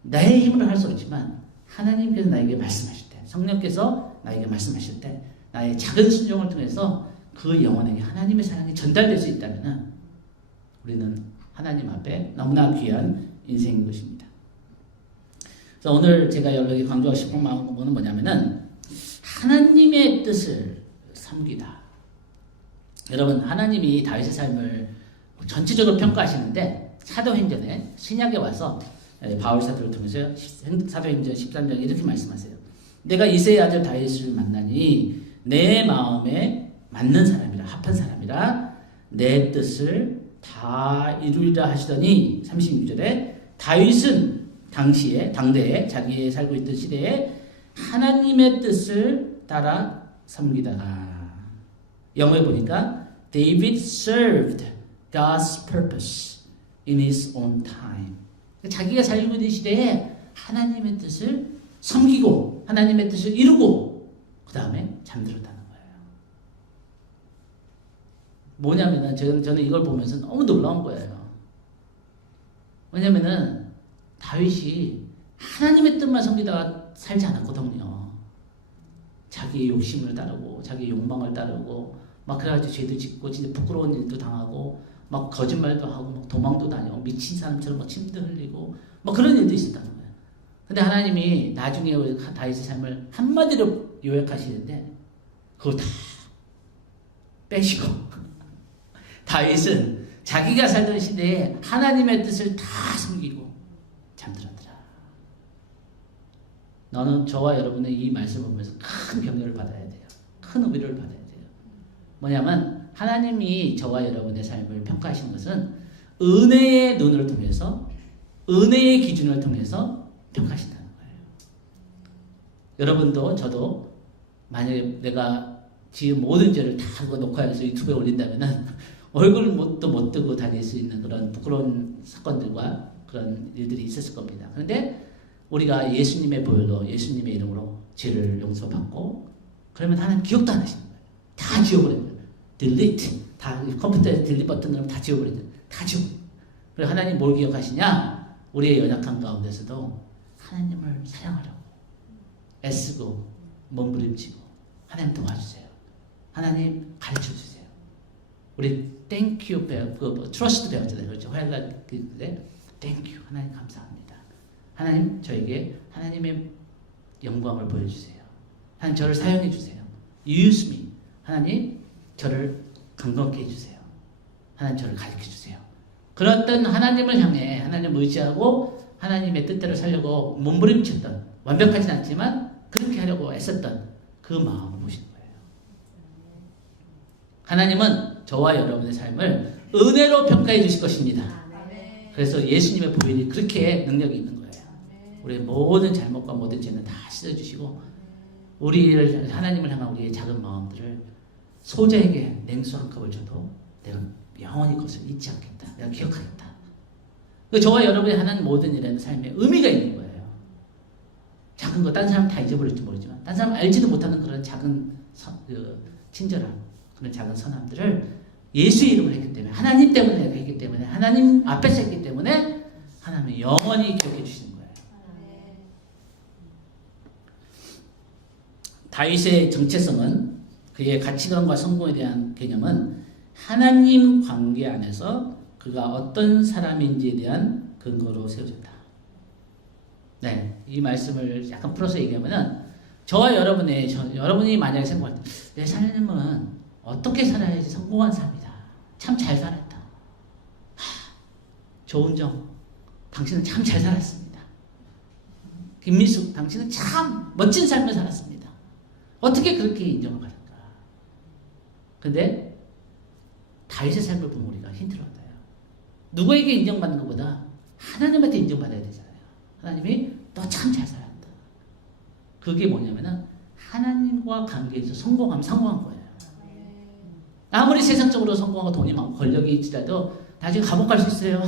나의 힘으로 할 수 없지만 하나님께서 나에게 말씀하실 때, 성령께서 나에게 말씀하실 때, 나의 작은 순종을 통해서 그 영혼에게 하나님의 사랑이 전달될 수 있다면 우리는 하나님 앞에 너무나 귀한 인생인 것입니다. 그래서 오늘 제가 여러분에게 강조하고 싶은 마음은 뭐냐면은, 하나님의 뜻을 섬기다. 여러분, 하나님이 다윗의 삶을 전체적으로 평가하시는데, 사도행전에 신약에 와서 바울 사도를 통해서 사도행전 13장에 이렇게 말씀하세요. 내가 이새의 아들 다윗을 만나니 내 마음에 맞는 사람이라, 합한 사람이라, 내 뜻을 다 이루리라 하시더니, 36절에 다윗은 당대에 자기의 살고 있던 시대에 하나님의 뜻을 따라 섬기다가, 영어에 보니까 David served God's purpose in his own time. 자기가 살고 있는 시대에 하나님의 뜻을 섬기고 하나님의 뜻을 이루고 그 다음에 잠들었다는 거예요. 뭐냐면은 저는 이걸 보면서 너무 놀라운 거예요. 왜냐면은 다윗이 하나님의 뜻만 섬기다가 살지 않았거든요. 자기의 욕심을 따르고 자기의 욕망을 따르고 막 그래가지고 죄도 짓고 진짜 부끄러운 일도 당하고 막 거짓말도 하고 막 도망도 다니고 미친 사람처럼 막 침도 흘리고 막 그런 일도 있었다는 거예요. 근데 하나님이 나중에 다윗의 삶을 한마디로 요약하시는데 그걸 다 빼시고 다윗은 자기가 살던 시대에 하나님의 뜻을 다 숨기고 잠들었더라. 너는 저와 여러분의 이 말씀을 보면서 큰 격려를 받아야 돼요. 큰 의미를 받아야 돼요. 뭐냐면 하나님이 저와 여러분의 삶을 평가하시는 것은 은혜의 눈을 통해서 은혜의 기준을 통해서 평가하신다는 거예요. 여러분도 저도 만약에 내가 지은 모든 죄를 다 그거 녹화해서 유튜브에 올린다면은 얼굴 못 뜨고 다닐 수 있는 그런 부끄러운 사건들과 그런 일들이 있었을 겁니다. 그런데 우리가 예수님의 보혈로 예수님의 이름으로 죄를 용서받고 그러면 하나님 기억도 안 하시는 거예요. 다 지워버려요. delete. 다 컴퓨터에 딜리트 버튼 누르면 다 지워버려요. 다 지워버려요. 그리고 하나님 뭘 기억하시냐? 우리의 연약한 가운데서도 하나님을 사랑하려고 애쓰고 몸부림치고 하나님 도와주세요. 하나님 가르쳐주세요. 우리 thank you trust 배웠잖아요. 그렇죠? 화요일날 그때 thank you 하나님 감사합니다. 하나님 저에게 하나님의 영광을 보여주세요. 하나님 저를 사용해 주세요. use me. 하나님 저를 강건케 해주세요. 하나님 저를 가르쳐 주세요. 그랬던 하나님을 향해 하나님을 의지하고 하나님의 뜻대로 살려고 몸부림쳤던 완벽하진 않지만 그렇게 하려고 애썼던 그 마음을 보시는 거예요. 하나님은 저와 여러분의 삶을 은혜로 평가해 주실 것입니다. 그래서 예수님의 보혈이 그렇게 능력이 있는 거예요. 우리의 모든 잘못과 모든 죄는 다 씻어주시고 우리를 하나님을 향한 우리의 작은 마음들을 소자에게 냉수 한 컵을 줘도 내가 영원히 그것을 잊지 않겠다. 내가 기억하겠다. 저와 여러분이 하는 모든 일에는 삶에 의미가 있는 거예요. 작은 거, 딴 사람 다 잊어버릴지 모르지만, 딴 사람 알지도 못하는 그런 작은 친절함, 그런 작은 선함들을 예수의 이름으로 했기 때문에, 하나님 때문에 했기 때문에, 하나님 앞에서 했기 때문에, 하나님이 영원히 기억해 주시는 거예요. 다윗의 정체성은 그의 가치관과 성공에 대한 개념은 하나님 관계 안에서 그가 어떤 사람인지에 대한 근거로 세워졌다. 네, 이 말씀을 약간 풀어서 얘기하면은 저와 여러분이 만약에 생각할 때 내 삶은 어떻게 살아야지 성공한 삶이다. 참 잘 살았다. 조은정, 당신은 참 잘 살았습니다. 김미숙, 당신은 참 멋진 삶을 살았습니다. 어떻게 그렇게 인정을 받을까? 근데 다윗의 삶을 보면 우리가 힌트를 얻어요. 누구에게 인정받는 것보다 하나님한테 인정받아야 되잖아요. 하나님이 너 참 잘 살았다. 그게 뭐냐면은 하나님과 관계에서 성공하면 성공한 거예요. 아무리 세상적으로 성공하고 돈이 많고 권력이 있더라도 나중에 감옥 갈 수 있어요.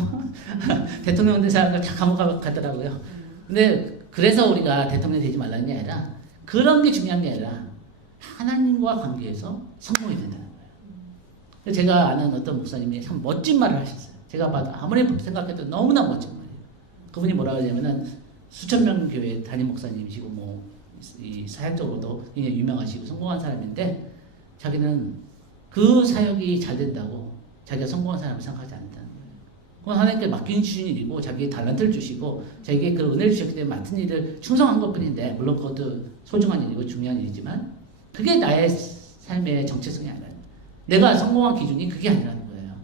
대통령 된 사람들 다 감옥 가더라고요. 근데 그래서 우리가 대통령 되지 말라는 게 아니라 그런 게 중요한 게 아니라 하나님과 관계에서 성공이 된다는 거예요. 제가 아는 어떤 목사님이 참 멋진 말을 하셨어요. 제가 봐도 아무리 생각해도 너무나 멋진 말이에요. 그분이 뭐라고 하냐면은 수천 명 교회 담임 목사님이시고 뭐 이 사역적으로도 굉장히 유명하시고 성공한 사람인데 자기는 그 사역이 잘 된다고 자기가 성공한 사람을 생각하지 않는다는 거예요. 그건 하나님께 맡긴 주신 일이고 자기의 달란트를 주시고 자기에게 그 은혜를 주셨기 때문에 맡은 일을 충성한 것뿐인데 물론 그것도 소중한 일이고 중요한 일이지만 그게 나의 삶의 정체성이 아니라는 거예요. 내가 성공한 기준이 그게 아니라는 거예요.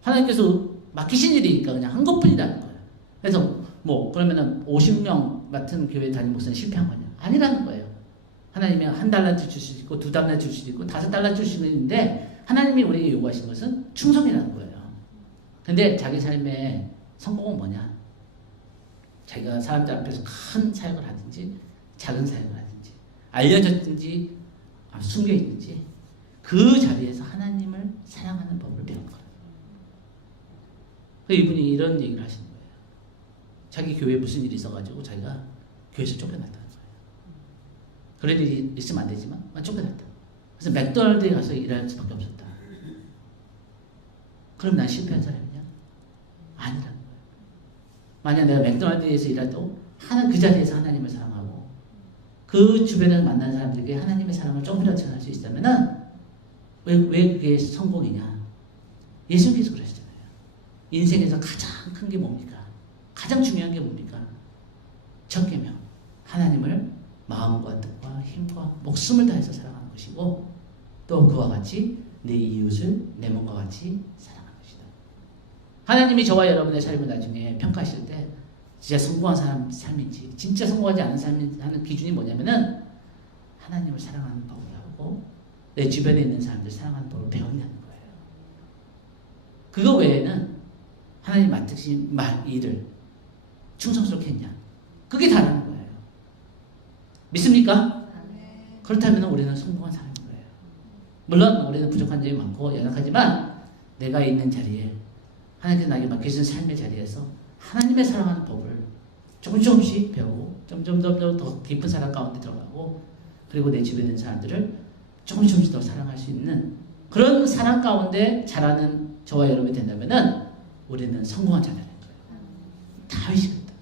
하나님께서 맡기신 일이니까 그냥 한 것뿐이라는 거예요. 그래서 뭐 그러면은 50명 맡은 교회 담임 목사는 실패한 거냐? 아니라는 거예요. 하나님이 한 달란트 줄 수 있고 두 달란트 줄 수 있고 5달란트 줄 수 있는데 하나님이 우리에게 요구하시는 것은 충성이라는 거예요. 근데 자기 삶의 성공은 뭐냐? 자기가 사람들 앞에서 큰 사역을 하든지 작은 사역을 하든지 알려졌든지 숨겨있든지 그 자리에서 하나님을 사랑하는 법을 배운 거예요. 이분이 이런 얘기를 하시는 거예요. 자기 교회에 무슨 일이 있어가지고 자기가 교회에서 쫓겨났다는 거예요. 그럴 일이 있으면 안 되지만 쫓겨났다. 그래서 맥도날드에 가서 일할 수밖에 없었다. 그럼 난 실패한 사람이냐? 아니라는 거예요. 만약 내가 맥도날드에서 일해도 그 자리에서 하나님을 사랑하고 그 주변에서 만난 사람들에게 하나님의 사랑을 조금이라도 전할 수 있다면은 왜 그게 성공이냐? 예수님께서 그러시잖아요. 인생에서 가장 큰 게 뭡니까? 가장 중요한 게 뭡니까? 첫 계명. 하나님을 마음과 뜻과 힘과 목숨을 다해서 사랑하는 것이고, 또 그와 같이 내 이웃을 내 몸과 같이 사랑하는 것이다. 하나님이 저와 여러분의 삶을 나중에 평가하실 때 진짜 성공한 삶인지 진짜 성공하지 않은 삶인지 하는 기준이 뭐냐면은 하나님을 사랑하는 법을 하고 내 주변에 있는 사람들 사랑하는 법을 배운다는 거예요. 그거 외에는 하나님 맡으신 일을 충성스럽게 했냐? 그게 다라는 거예요. 믿습니까? 그렇다면 우리는 성공한 사람인 거예요. 물론 우리는 부족한 점이 많고 연약하지만 내가 있는 자리에 하나님께서 나에게 맡겨주신 삶의 자리에서 하나님의 사랑하는 법을 조금씩 배우고 점점 더 깊은 사랑 가운데 들어가고, 그리고 내 주변에 있는 사람들을 조금씩 더 사랑할 수 있는 그런 사랑 가운데 자라는 저와 여러분이 된다면은 우리는 성공한 자라는 거예요. 다윗이 그랬다.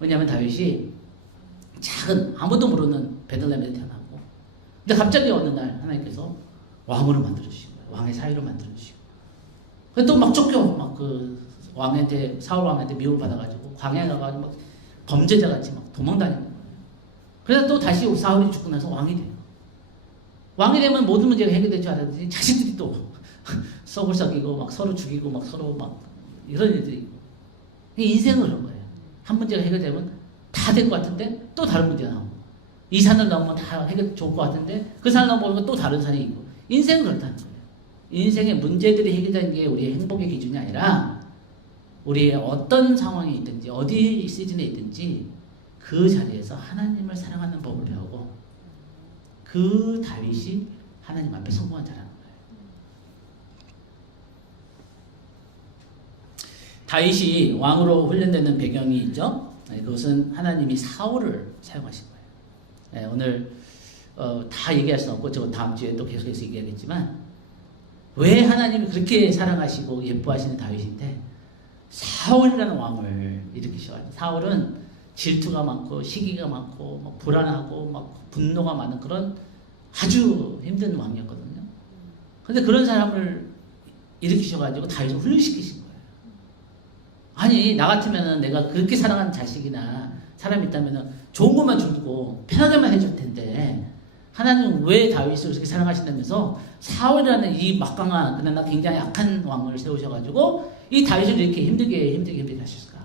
왜냐하면 다윗이 작은 아무도 모르는 베들레헴에 태어나고, 근데 갑자기 어느 날 하나님께서 왕으로 만들어주신 거예요. 왕의 사위로 만들어주시고, 또 막 쫓겨 막 그 왕한테, 사울 왕한테 미움을 받아가지고 광야에 가가지고 막 범죄자같이 막 도망다니는 거예요. 그래서 또 다시 사울이 죽고 나서 왕이 돼요. 왕이 되면 모든 문제가 해결될 줄 알았더니 자식들이 또 썩을 썩이고 막 서로 죽이고 막 서로 막 이런 일들이 있고, 인생은 그런 거예요. 한 문제가 해결되면 다 된 것 같은데 또 다른 문제가 나오고, 이 산을 넘으면 다 해결 좋을 것 같은데 그 산을 넘어오면 또 다른 산이 있고, 인생은 그렇다는 거예요. 인생의 문제들이 해결되는 게 우리의 행복의 기준이 아니라 우리의 어떤 상황이 있든지 어디 시즌에 있든지 그 자리에서 하나님을 사랑하는 법을 배우고, 그 다윗이 하나님 앞에 성공한 자라는 거예요. 다윗이 왕으로 훈련되는 배경이 있죠. 그것은 하나님이 사울을 사용하신 거예요. 오늘 다 얘기할 수 없고 저 다음 주에 또 계속해서 얘기하겠지만, 왜 하나님이 그렇게 사랑하시고 예뻐하시는 다윗인데 사울이라는 왕을 일으키셔가지고, 사울은 질투가 많고 시기가 많고 막 불안하고 막 분노가 많은 그런 아주 힘든 왕이었거든요. 근데 그런 사람을 일으키셔가지고 다윗을 훈련시키신 거예요. 아니, 나 같으면은 내가 그렇게 사랑하는 자식이나 사람이 있다면은 좋은 것만 주고 편하게만 해줄 텐데, 하나님은 왜 다윗을 그렇게 사랑하신다면서 사울이라는 이 막강한 그러나 굉장히 악한 왕을 세우셔가지고 이 다윗을 이렇게 힘들게 하셨을까?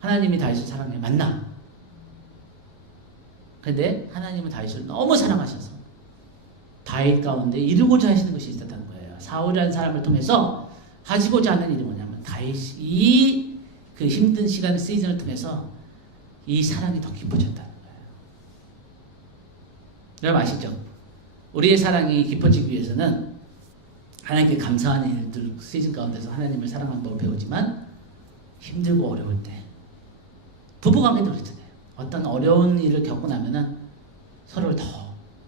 하나님이 다윗을 사랑해 맞나? 근데 하나님은 다윗을 너무 사랑하셔서 다윗 가운데 이루고자 하시는 것이 있었다는 거예요. 사울이라는 사람을 통해서 하시고자 하는 일이 뭐냐면, 다윗이 그 힘든 시간 시즌을 통해서 이 사랑이 더 깊어졌다는 거예요. 여러분 아시죠? 우리의 사랑이 깊어지기 위해서는 하나님께 감사하는 일들 시즌 가운데서 하나님을 사랑하는 법을 배우지만, 힘들고 어려울 때 부부관계도 그렇잖아요. 어떤 어려운 일을 겪고 나면은 서로를 더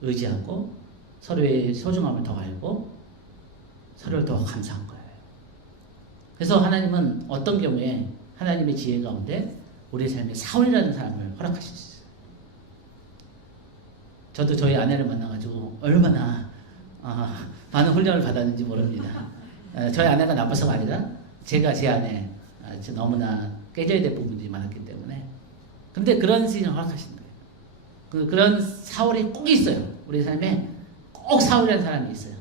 의지하고 서로의 소중함을 더 알고 서로를 더 감사한 거예요. 그래서 하나님은 어떤 경우에 하나님의 지혜 가운데 우리의 삶에 사울이라는 사람을 허락하셨어요. 저도 저희 아내를 만나가지고 얼마나 많은 훈련을 받았는지 모릅니다. 저희 아내가 나빠서가 아니라 제가 제 아내 너무나 깨져야 될 부분들이 많았기 때문에. 근데 그런 시즌을 허락하신 거예요. 그런 사울이 꼭 있어요. 우리 삶에 꼭 사울이라는 사람이 있어요.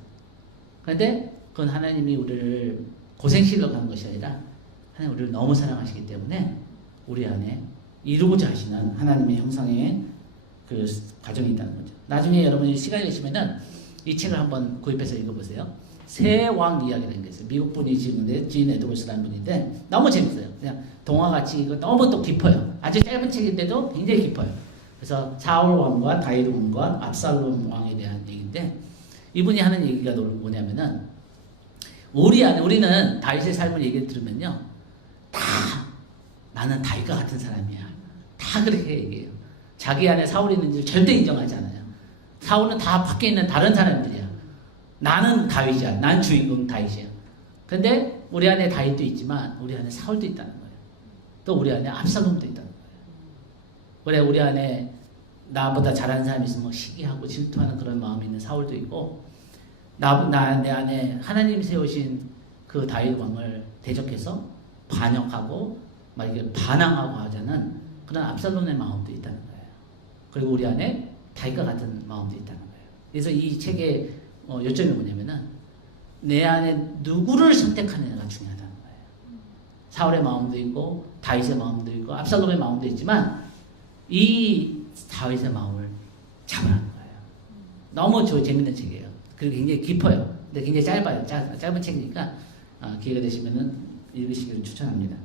그런데 그건 하나님이 우리를 고생시키려고 하는 것이 아니라 하나님 우리를 너무 사랑하시기 때문에 우리 안에 이루고자 하시는 하나님의 형상의 그 과정이 있다는 거죠. 나중에 여러분이 시간이 되시면은 이 책을 한번 구입해서 읽어보세요. 새 왕 이야기라는 게 있어요. 미국 분이 지은데 진 에드워스라는 분인데 너무 재밌어요. 그냥 동화같이 이거 너무 또 깊어요. 아주 짧은 책인데도 굉장히 깊어요. 그래서 사울 왕과 다윗 왕과 압살롬 왕에 대한 얘기인데, 이분이 하는 얘기가 뭐냐면은, 우리는 다윗의 삶을 얘기 들으면요, 다 나는 다윗과 같은 사람이야, 다 그렇게 얘기해요. 자기 안에 사울이 있는지를 절대 인정하지 않아요. 사울은 다 밖에 있는 다른 사람들이야. 나는 다윗이야. 난 주인공 다윗이야. 근데 우리 안에 다윗도 있지만 우리 안에 사울도 있다는 거예요. 또 우리 안에 압살롬도 있다는 거예요. 그래, 우리 안에 나보다 잘하는 사람이 있으면 시기하고 질투하는 그런 마음이 있는 사울도 있고, 내 안에 하나님 세우신 그 다윗 왕을 대적해서 반역하고 막 이게 반항하고 하자는 그런 압살롬의 마음도 있다는 거예요. 그리고 우리 안에 다윗과 같은 마음도 있다는 거예요. 그래서 이 책의 요점이 뭐냐면은 내 안에 누구를 선택하느냐가 중요하다는 거예요. 사울의 마음도 있고 다윗의 마음도 있고 압살롬의 마음도 있지만 이 다윗의 마음을 잡으라는 거예요. 너무 재밌는 책이에요. 그리고 굉장히 깊어요. 근데 굉장히 짧아요. 짧은 책이니까 기회가 되시면은 읽으시기를 추천합니다.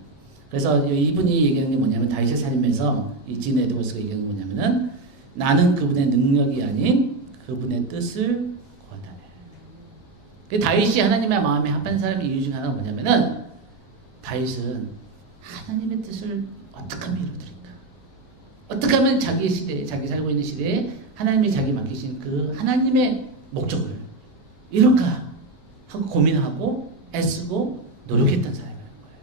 그래서 이분이 얘기하는 게 뭐냐면 다윗의 삶에서 이 진 에드워스가 얘기하는 게 뭐냐면은 나는 그분의 능력이 아닌 그분의 뜻을 구한다네. 그 다윗이 하나님의 마음에 합한 사람의 이유 중 하나가 뭐냐면은 다윗은 하나님의 뜻을 어떻게 하면 이루어드릴까? 어떻게 하면 자기 시대에, 자기 살고 있는 시대에 하나님이 자기 맡기신 그 하나님의 목적을 이룰까 하고 고민하고 애쓰고 노력했던 사람이라는 거예요.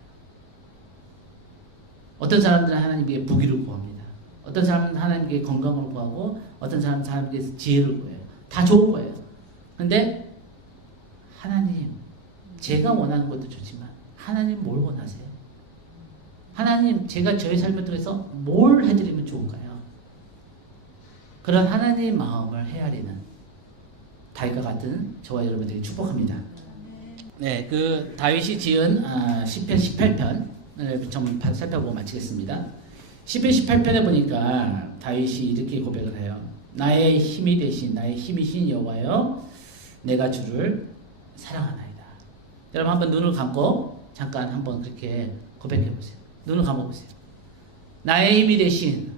어떤 사람들은 하나님께 부귀를 구합니다. 어떤 사람은 하나님께 건강을 구하고 어떤 사람은 하나님께 지혜를 구해요. 다 좋은 거예요. 근데 하나님, 제가 원하는 것도 좋지만 하나님 뭘 원하세요? 하나님, 제가 저의 삶을 통해서 뭘 해드리면 좋을까요? 그런 하나님의 마음을 헤아리는 다윗과 같은 저와 여러분들이 축복합니다. 네, 그 다윗이 지은 시편 18편을 좀 살펴보고 마치겠습니다. 시편 18편에 보니까 다윗이 이렇게 고백을 해요. 나의 힘이 되신, 나의 힘이신 여호와여, 내가 주를 사랑하나이다. 여러분 한번 눈을 감고 잠깐 한번 그렇게 고백해 보세요. 눈을 감아 보세요. 나의 힘이 되신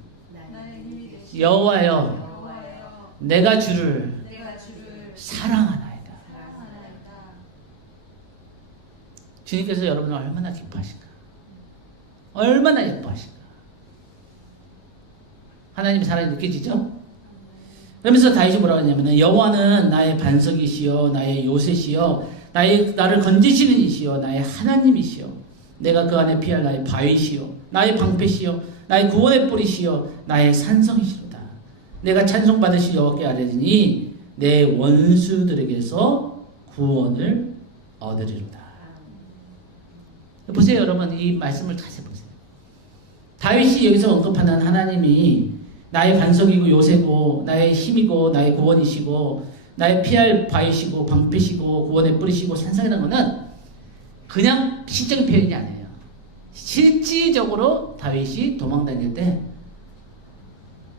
여호와여, 내가 주를 사랑하나이다. 주님께서 여러분을 얼마나 기뻐하실까? 얼마나 예뻐하실까? 하나님의 사랑이 느껴지죠? 그러면서 다윗이 뭐라고 하냐면 여호와는 나의 반석이시여, 나의 요새시여, 나를 건지시는 이시여, 나의 하나님이시여, 내가 그 안에 피할 나의 바위시여, 나의 방패시여, 나의 구원의 뿌리시여, 나의 산성이시로다. 내가 찬송받으실 여호와께 아뢰리니 내 원수들에게서 구원을 얻으리로다. 보세요, 여러분. 이 말씀을 자세히 보세요. 다윗이 여기서 언급하는 하나님이 나의 반석이고 요새고 나의 힘이고 나의 구원이시고 나의 피할 바위시고 방패시고 구원의 뿌리시고 산성이라는 것은 그냥 시적인 표현이 아니에요. 실질적으로 다윗이 도망 다닐 때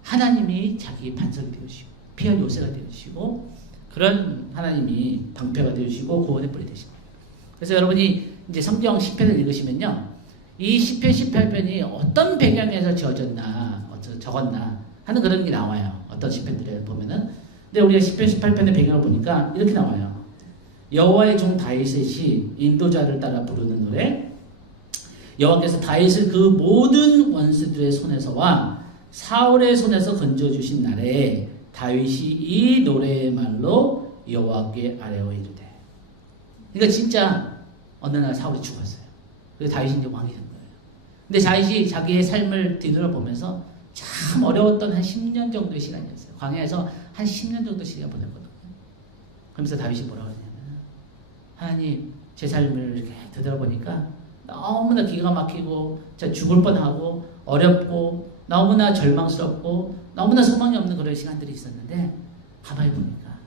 하나님이 자기 반석이 되어주시고 피할 요새가 되어주시고 그런 하나님이 방패가 되어주시고 구원의 뿌리 되시고. 그래서 여러분이 이제 성경 10편을 읽으시면요, 이 10편 18편이 어떤 배경에서 적었나 하는 그런 게 나와요. 어떤 10편들을 보면은. 근데 우리가 10편 18편의 배경을 보니까 이렇게 나와요. 여호와의 종 다윗의 시, 인도자를 따라 부르는 노래. 여호와께서 다윗을 그 모든 원수들의 손에서와 사울의 손에서 건져주신 날에 다윗이 이 노래의 말로 여호와께 아뢰어 이르되. 그러니까 진짜 어느 날 사울이 죽었어요. 그래서 다윗이 이제 왕이 된 거예요. 근데 다윗이 자기의 삶을 뒤돌아보면서 참 어려웠던 한 10년 정도의 시간이었어요. 광야에서 한 10년 정도 시간 보냈거든요. 그러면서 다윗이 뭐라고 하냐면, 하나님, 제 삶을 이렇게 되돌아보니까 너무나 기가 막히고 진짜 죽을 뻔하고 어렵고 너무나 절망스럽고 너무나 소망이 없는 그런 시간들이 있었는데 가만히 보니까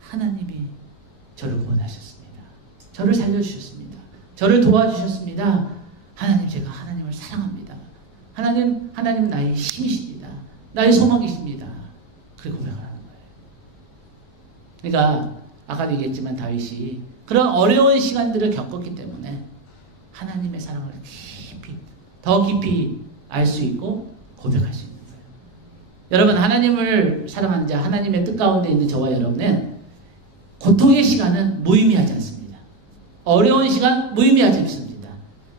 하나님이 저를 구원하셨습니다. 저를 살려주셨습니다. 저를 도와주셨습니다. 하나님, 제가 하나님을 사랑합니다. 하나님 나의 힘이십니다. 나의 소망이십니다. 그렇게 고백을 하는 거예요. 그러니까 아까도 얘기했지만 다윗이 그런 어려운 시간들을 겪었기 때문에 하나님의 사랑을 더 깊이 알 수 있고 고백할 수 있는 거예요. 여러분, 하나님을 사랑하는 자, 하나님의 뜻 가운데 있는 저와 여러분은 고통의 시간은 무의미하지 않습니다. 어려운 시간 무의미하지 않습니다.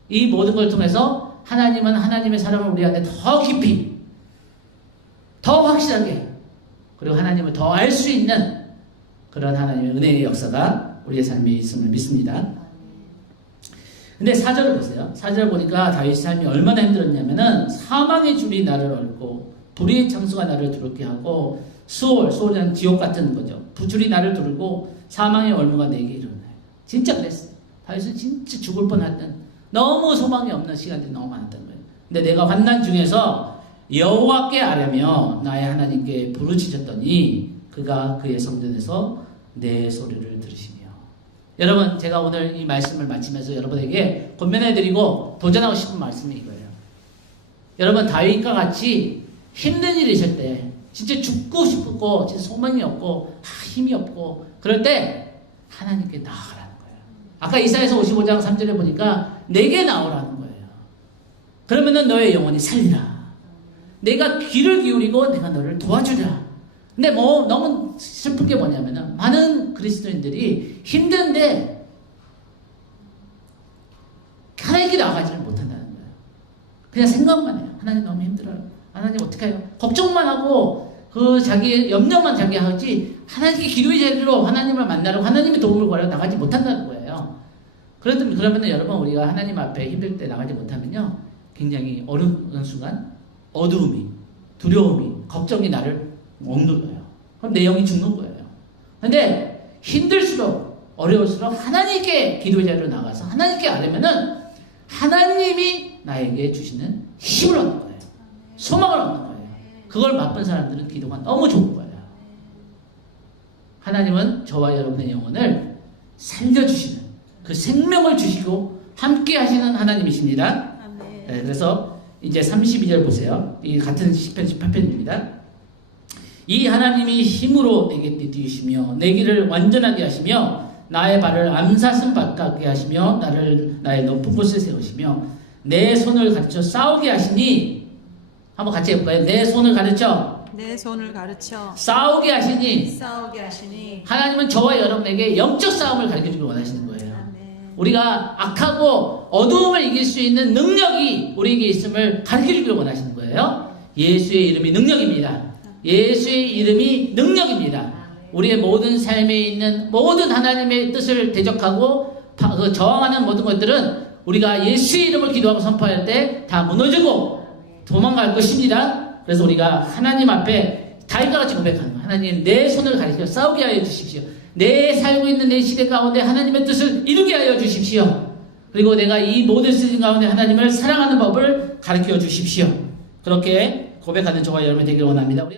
이 모든 걸 통해서 하나님은 하나님의 사랑을 우리 안에 더 깊이, 더 확실하게, 그리고 하나님을 더 알 수 있는 그런 하나님의 은혜의 역사가 우리의 삶에 있음을 믿습니다. 근데 4절을 보세요. 4절 보니까 다윗의 삶이 얼마나 힘들었냐면은 사망의 줄이 나를 얽고 불의의 창수가 나를 두렵게 하고 수월이라는 지옥 같은 거죠. 부줄이 나를 두르고 사망의 얼무가 내게 일어나요. 진짜 그랬어요. 다윗은 진짜 죽을 뻔했던, 너무 소망이 없는 시간들이 너무 많았던 거예요. 근데 내가 환난 중에서 여호와께 아뢰며 나의 하나님께 부르짖었더니 그가 그의 성전에서 내 소리를 들으시며. 여러분, 제가 오늘 이 말씀을 마치면서 여러분에게 권면해드리고 도전하고 싶은 말씀이 이거예요. 여러분, 다윗과 같이 힘든 일이 있을 때, 진짜 죽고 싶고 진짜 소망이 없고 힘이 없고 그럴 때 하나님께 나아가라는 거예요. 아까 이사야서 55장 3절에 보니까 내게 나오라는 거예요. 그러면은 너의 영혼이 살리라. 내가 귀를 기울이고 내가 너를 도와주리라. 근데 뭐 너무 슬픈 게 뭐냐면은 많은 그리스도인들이 힘든데 하나님께 나아가지를 못한다는 거예요. 그냥 생각만 해요. 하나님 너무 힘들어요. 하나님 어떡해요? 걱정만 하고 자기 염려만 자기 하지 하나님께 기도의 자리로 하나님을 만나러 하나님의 도움을 구하러 나가지 못한다는 거예요. 그러면 여러분, 우리가 하나님 앞에 힘들 때 나가지 못하면요 굉장히 어려운 순간 어두움이, 두려움이, 걱정이 나를 억눌러요. 그럼 내 영이 죽는 거예요. 근데 힘들수록 어려울수록 하나님께 기도의 자리로 나가서 하나님께 아뢰면은 하나님이 나에게 주시는 힘을 얻는 거예요. 소망을 얻는 거예요. 그걸 맛본 사람들은 기도가 너무 좋은 거예요. 하나님은 저와 여러분의 영혼을 살려주시는, 그 생명을 주시고 함께 하시는 하나님이십니다. 네, 그래서 이제 32절 보세요. 이 같은 시편 18편입니다. 이 하나님이 힘으로 내게 뛰시며 내 길을 완전하게 하시며 나의 발을 암사슴 가깝게 하시며 나의 높은 곳에 세우시며 내 손을 가르쳐 싸우게 하시니, 한번 같이 해볼까요? 내 손을 가르쳐 싸우게 하시니. 하나님은 저와 여러분에게 영적 싸움을 가르쳐주길 원하시는 거예요. 우리가 악하고 어두움을 이길 수 있는 능력이 우리에게 있음을 가르쳐주길 원하시는 거예요. 예수의 이름이 능력입니다. 예수의 이름이 능력입니다. 우리의 모든 삶에 있는 모든 하나님의 뜻을 대적하고 저항하는 모든 것들은 우리가 예수의 이름을 기도하고 선포할 때 다 무너지고 도망갈 것입니다. 그래서 우리가 하나님 앞에 다윗과 같이 고백하는 거예요. 하나님, 내 손을 가리켜 싸우게 하여 주십시오. 내 살고 있는 내 시대 가운데 하나님의 뜻을 이루게 하여 주십시오. 그리고 내가 이 모든 시즌 가운데 하나님을 사랑하는 법을 가르쳐 주십시오. 그렇게 고백하는 저와 여러분이 되기를 원합니다.